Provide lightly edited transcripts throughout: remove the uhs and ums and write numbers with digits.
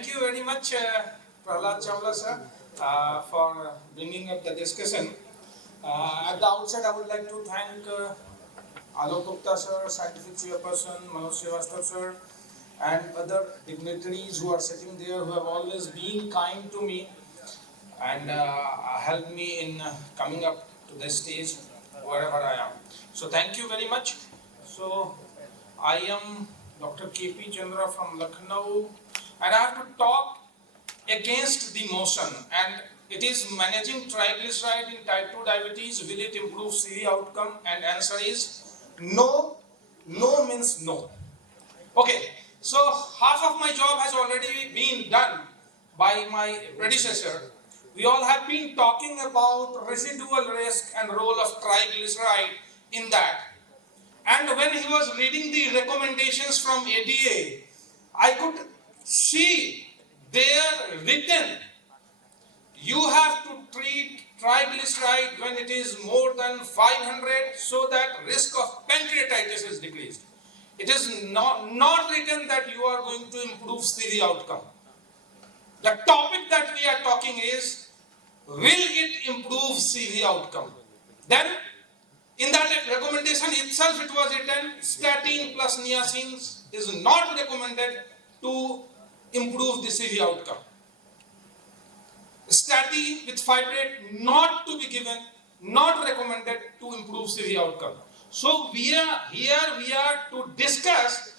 thank you very much, Prahlad Chawla sir, for bringing up the discussion. At the outset, I would like to thank Alok Gupta sir, scientific chairperson, Manoj Srivastava sir, and other dignitaries who are sitting there who have always been kind to me and helped me in coming up to this stage wherever I am. So thank you very much. So I am Dr. K P Chandra from Lucknow, and I have to talk against the motion, and it is managing triglyceride in type 2 diabetes. Will it improve CV outcome? And answer is no. No means no. Okay, so half of my job has already been done by my predecessor. We all have been talking about residual risk and role of triglyceride in that. And when he was reading the recommendations from ADA, I could see there written, you have to treat triglyceride when it is more than 500 so that risk of pancreatitis is decreased. It is not written that you are going to improve CV outcome. The topic that we are talking is, will it improve CV outcome? Then in that recommendation itself it was written, statin plus niacin is not recommended to improve the CV outcome. Statin with fibrate not to be given, not recommended to improve CV outcome. So we are to discuss,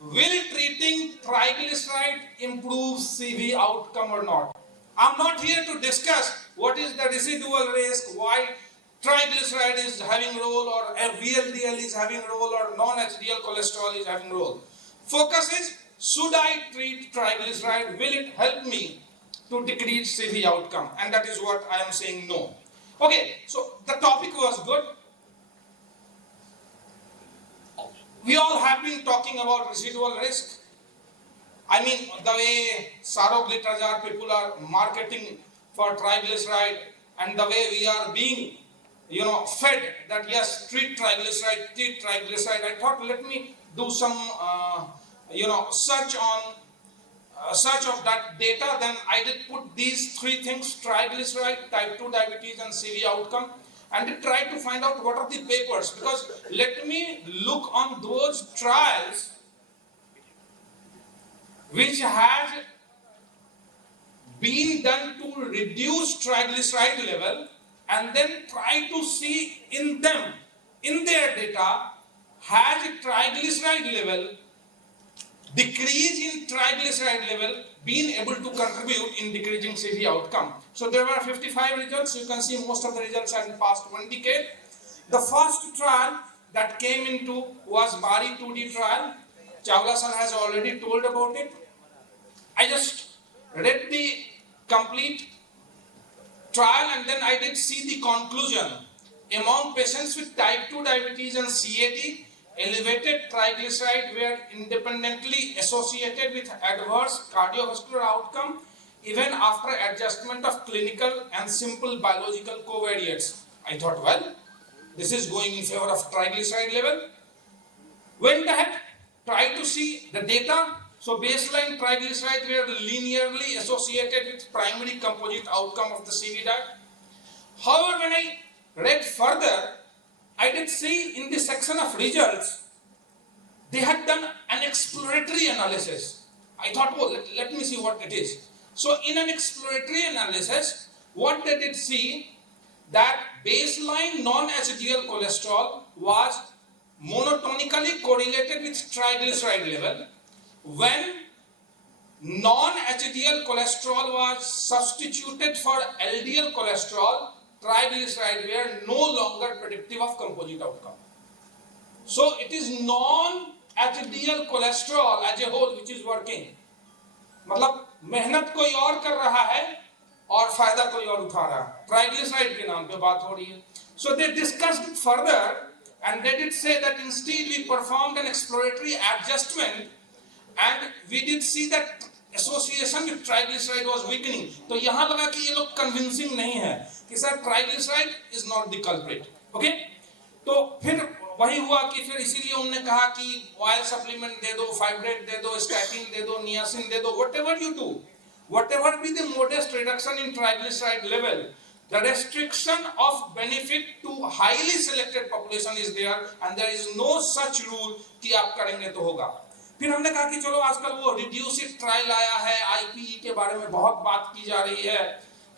will treating triglyceride improve CV outcome or not? I'm not here to discuss what is the residual risk, why triglyceride is having role, or VLDL is having role, or non-HDL cholesterol is having role. Focus is, should I treat triglyceride? Will it help me to decrease CV outcome? And that is what I am saying no. Okay, so the topic was good. We all have been talking about residual risk. I mean, the way saroglitazar people are marketing for triglyceride, and the way we are being, fed that yes, treat triglyceride. I thought, let me do some, search of that data. Then I did put these three things: triglyceride, type 2 diabetes, and CV outcome, and did try to find out what are the papers. Because let me look on those trials which has been done to reduce triglyceride level, and then try to see in them, in their data, has triglyceride level, decrease in triglyceride level been able to contribute in decreasing CV outcome. So there were 55 results. You can see most of the results are in past 1 decade. The first trial that came into was Bari 2D trial. Chawla sir has already told about it. I just read the complete trial, and then I did see the conclusion. Among patients with type 2 diabetes and CAD, elevated triglyceride were independently associated with adverse cardiovascular outcome even after adjustment of clinical and simple biological covariates. I thought, well, this is going in favor of triglyceride level. Went ahead, tried to see the data. So baseline triglycerides were linearly associated with primary composite outcome of the CV diet. However, when I read further, I did see in the section of results, they had done an exploratory analysis. I thought, oh, let me see what it is. So in an exploratory analysis, what they did see, that baseline non-HDL cholesterol was monotonically correlated with triglyceride level. When non-HDL cholesterol was substituted for LDL cholesterol, triglycerides were no longer predictive of composite outcome. So it is non-HDL cholesterol as a whole which is working. मतलब मेहनत कोई और कर रहा है और फायदा कोई और उठा रहा है. ट्राइग्लिसराइड के नाम पे बात हो रही है. So they discussed it further, and they did say that instead we performed an exploratory adjustment, and we did see that association with triglyceride was weakening. तो यहाँ लगा कि ये लोग convincing नहीं है कि sir triglyceride is not the culprit. Okay? तो फिर वही हुआ कि फिर इसीलिए उन्होंने कहा कि ऑयल सप्लीमेंट दे दो, फाइब्रेट दे दो, स्टैटिन दे दो, नियासिन दे दो, whatever you do, whatever be the modest reduction in triglyceride level, the restriction of benefit to highly selected population is there and there is no such rule कि आप करेंगे तो होगा। फिर हमने कहा कि चलो आजकल वो रिड्यूस इट ट्रायल आया है, आईपीई के बारे में बहुत बात की जा रही है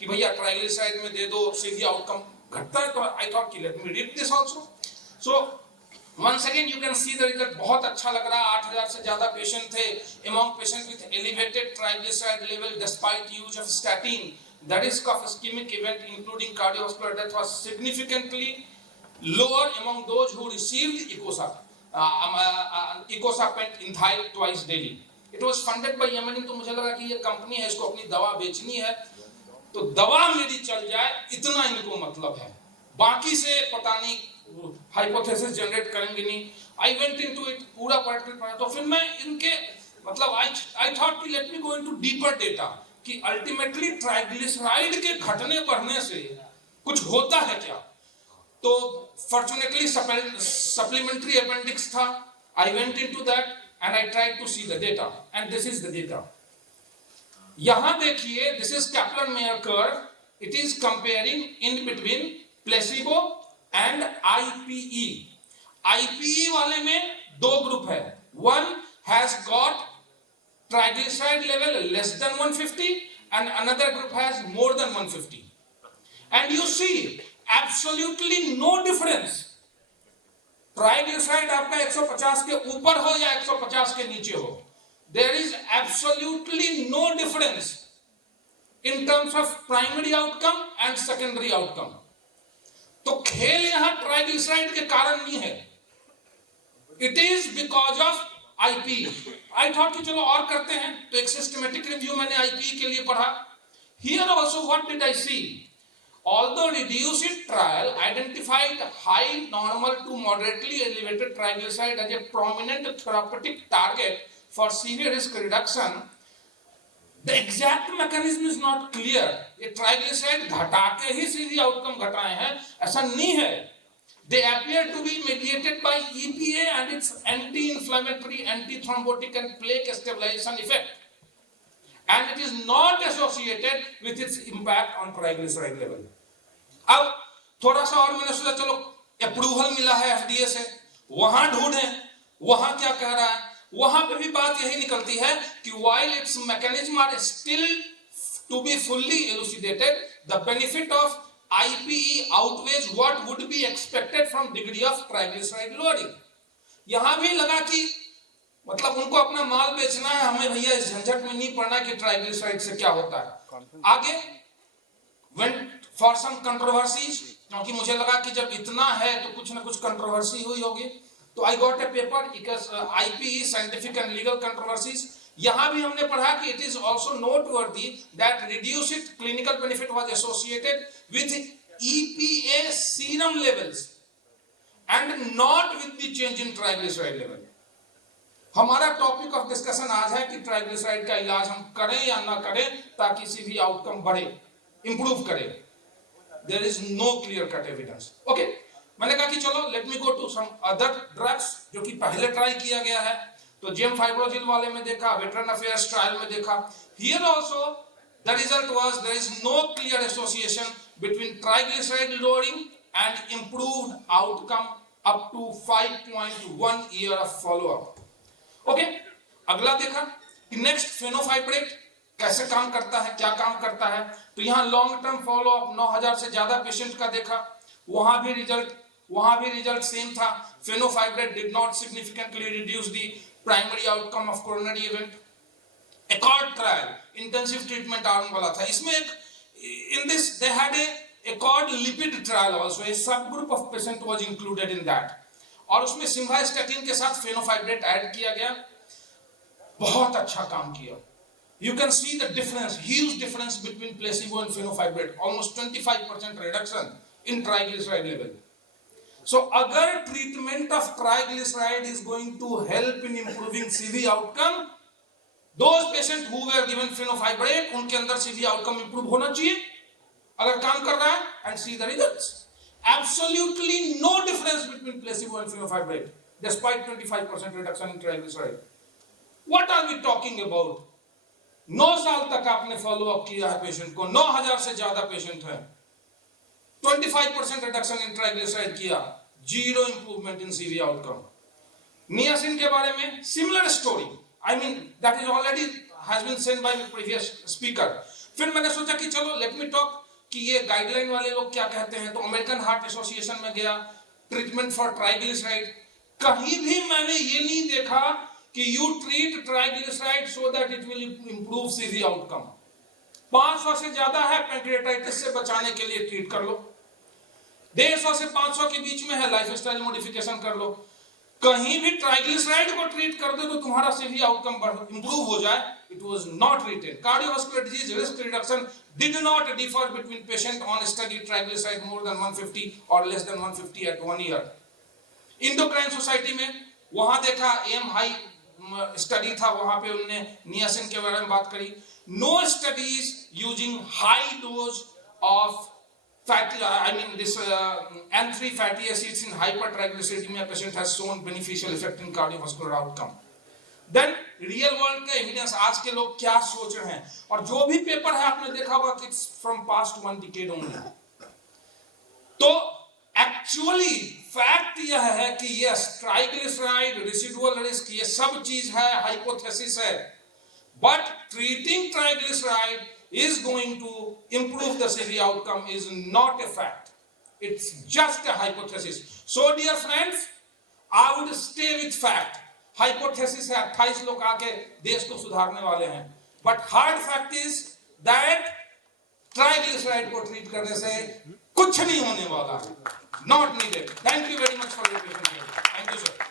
कि भैया ट्राइग्लिसराइड में दे दो, सीधी आउटकम घटता है। तो आई थॉट कि let me read this also. So once again you can see the result, बहुत अच्छा लग रहा। 8000 से ज्यादा पेशेंट थे among patients with elevated triglyceride level despite use of statin. The risk of ischemic event including cardiovascular death was significantly lower among those who received icosapent ethyl twice daily. It was funded by Yemen। तो मुझे लगा कि ये company है, इसको अपनी दवा बेचनी है, तो दवा मेरी चल जाए इतना इनको मतलब है, बाकी से पता नहीं हाइपोथेसिस जनरेट करेंगे नहीं। आई वेंट इनटू इट, पूरा पढ़ा, तो फिर मैं इनके मतलब आई थॉट कि late me go into deeper data कि अल्टीमेटली ट्राइग्लिसराइड के घटने बढ़ने से कुछ होता है क्या। तो फॉर्चुनेटली सप्लीमेंट्री अपेंडिक्स था, I went into that and I tried to see the data and this is the data. यहां देखिए, this is Kaplan Meier curve, it is comparing in between placebo and IPE. IPE वाले में दो group है, one has got triglyceride level less than 150 and another group has more than 150 and you see absolutely no difference. Triglyceride आपका 150 के ऊपर हो या 150 के नीचे हो, there is absolutely no difference in terms of primary outcome and secondary outcome. तो खेल यहां ट्राइग्लिसराइड के कारण नहीं है, it is because of IP. I thought कि चलो और करते हैं, तो एक सिस्टमेटिक रिव्यू मैंने आईपी के लिए पढ़ा। Here also what did I see, although reduced trial identified high normal to moderately elevated triglyceride as a prominent therapeutic target for severe risk reduction, the exact mechanism is not clear। ये triglyceride घटा के ही सीधी outcome घटाए हैं ऐसा नहीं है। They appear to be mediated by EPA and its anti-inflammatory, anti-thrombotic and plaque stabilization effect, and it is not associated with its impact on triglyceride level। अब थोड़ा सा और मैंने सोचा चलो अप्रूवल मिला है एफडीए से, वहां ढूंढें वहां क्या कह रहा है। वहां पे भी बात यही निकलती है कि while its mechanism are still to be fully elucidated, the benefit of IPE outweighs what would be expected from degree of triglyceride lowering। यहां भी लगा कि मतलब उनको अपना माल बेचना है, हमें भैया इस झंझट में नहीं पड़ना कि ट्राइग्लिसराइड से क्या होता है। आगे went for some controversies, क्योंकि मुझे लगा कि जब इतना है तो कुछ ना कुछ कंट्रोवर्सी हुई होगी। तो I got a paper IPE scientific and legal controversies. यहां भी हमने पढ़ा कि it is also noteworthy that reduced clinical benefit was associated with EPA serum levels and not with the change in triglyceride level. हमारा topic of discussion आज है कि triglyceride का इलाज हम करें या ना करें ताकि सीधी आउटकम बढ़े, इंप्रूव करे। There is no clear cut evidence. Okay, मैंने कहा कि चलो let me go to some other drugs जो कि पहले ट्राई किया गया है। तो जेम फाइब्रोजिल वाले में देखा, वेटरन अफेयर्स ट्रायल में देखा। Here also the result was there is no clear association between triglyceride lowering and improved outcome up to 5.1 year of follow up. Okay, अगला देखा कि नेक्स्ट फेनोफाइब्रेट कैसे काम करता है, क्या काम करता है। तो यहाँ लॉन्ग टर्म फॉलोअप 9000 से ज्यादा पेशेंट का देखा, वहां भी रिजल्ट सेम था। Fenofibrate did not significantly reduce the primary outcome of coronary event. ACCORD trial intensive treatment arm वाला था, इसमें एक in this they had a ACCORD lipid trial also, a subgroup of patient was included in that, और उसमें simvastatin के साथ fenofibrate add किया गया। बहुत अच्छा काम किया। You can see the difference, huge difference between placebo and fenofibrate, almost 25% reduction in triglyceride level. So, अगर treatment of triglyceride is going to help in improving CV outcome, those patients who were given fenofibrate, उनके अंदर CV outcome improve होना चाहिए, अगर काम कर रहा है, and see the results. absolutely no difference between placebo and fenofibrate, despite 25% reduction in triglyceride. What are we talking about? 9 साल तक आपने फॉलो अप किया है पेशेंट को, 9000 से ज्यादा पेशेंट है, 25% रिडक्शन इन ट्राइग्लिसराइड किया, zero improvement in CV outcome. Niacin के बारे में similar story, I mean that is already has been said by previous speaker. फिर मैंने सोचा कि चलो लेट मी टॉक कि ये गाइडलाइन वाले लोग क्या कहते हैं. तो अमेरिकन हार्ट एसोसिएशन में गया, ट्रीटमेंट फॉर ट्राइग्लिसराइड. कहीं भी मैंने ये नहीं देखा कि you treat triglyceride so that it will improve CV outcome. 500 से ज्यादा है, पैंक्रियाटाइटिस से बचाने के लिए ट्रीट कर लो. 150 से 500 के बीच में है, लाइफस्टाइल मॉडिफिकेशन कर लो. कहीं भी ट्राइग्लिसराइड को ट्रीट कर दो तो तुम्हारा सीवी आउटकम इंप्रूव हो जाए. It was not treated. Cardiovascular disease risk reduction did not differ between patient on studied triglyceride more than 150 or less than 150 at 1 year. Endocrine Society में वहां देखा, एम हाई स्टडी था, वहां पे उन्होंने niacin के बारे में बात करी. No studies using high dose of fatty, I mean this N3 fatty acids in hypertriglyceridemia patient has shown beneficial effect in cardiovascular outcome. Then real world का एविडेंस, आज के लोग क्या सोच रहे हैं. और जो भी पेपर है आपने देखा होगा कि फ्रॉम पास्ट 1 डिकेड ओनली. तो एक्चुअली फैक्ट यह है कि यस, ट्राइग्लिसराइड, रेसिडुअल रिस्क, ये सब चीज है, हाइपोथेसिस है. But treating triglyceride is going to improve the CV outcome is not a fact. It's just a hypothesis. So dear friends, I would stay with fact. Hypothesis है, 28 लोग आके देश को सुधारने वाले हैं. But hard fact is that triglyceride को treat करने से कुछ नहीं होने वाला. Not needed. Thank you very much for your patience. Thank you sir.